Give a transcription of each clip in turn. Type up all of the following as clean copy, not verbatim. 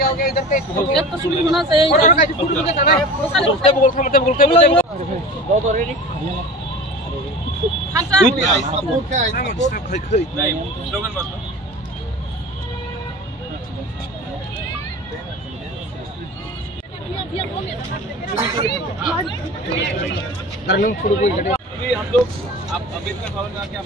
Okay इधर पे तो शुरू होना चाहिए बोलते रेडी हम लोग अभी का खबर लगा के आप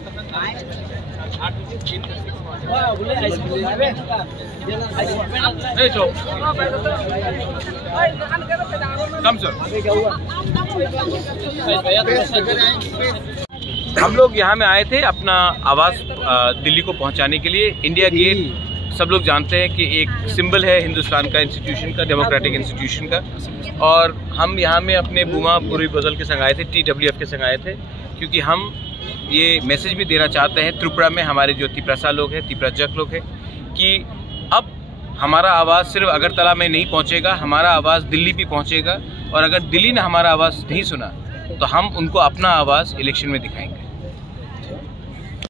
हम लोग यहाँ में आए थे अपना आवाज़ दिल्ली को पहुँचाने के लिए। इंडिया गेट सब लोग जानते हैं कि एक सिंबल है हिंदुस्तान का, इंस्टीट्यूशन का, डेमोक्रेटिक इंस्टीट्यूशन का। और हम यहाँ में अपने बूमा पूरी गजल के संग आए थे, TWF के संग आए थे, क्योंकि हम ये मैसेज भी देना चाहते हैं त्रिपुरा में हमारे जो तिपरासा लोग हैं, तिपराजक लोग हैं, कि अब हमारा आवाज़ सिर्फ अगरतला में नहीं पहुँचेगा, हमारा आवाज़ दिल्ली भी पहुँचेगा। और अगर दिल्ली ने हमारा आवाज़ नहीं सुना तो हम उनको अपना आवाज़ इलेक्शन में दिखाएंगे।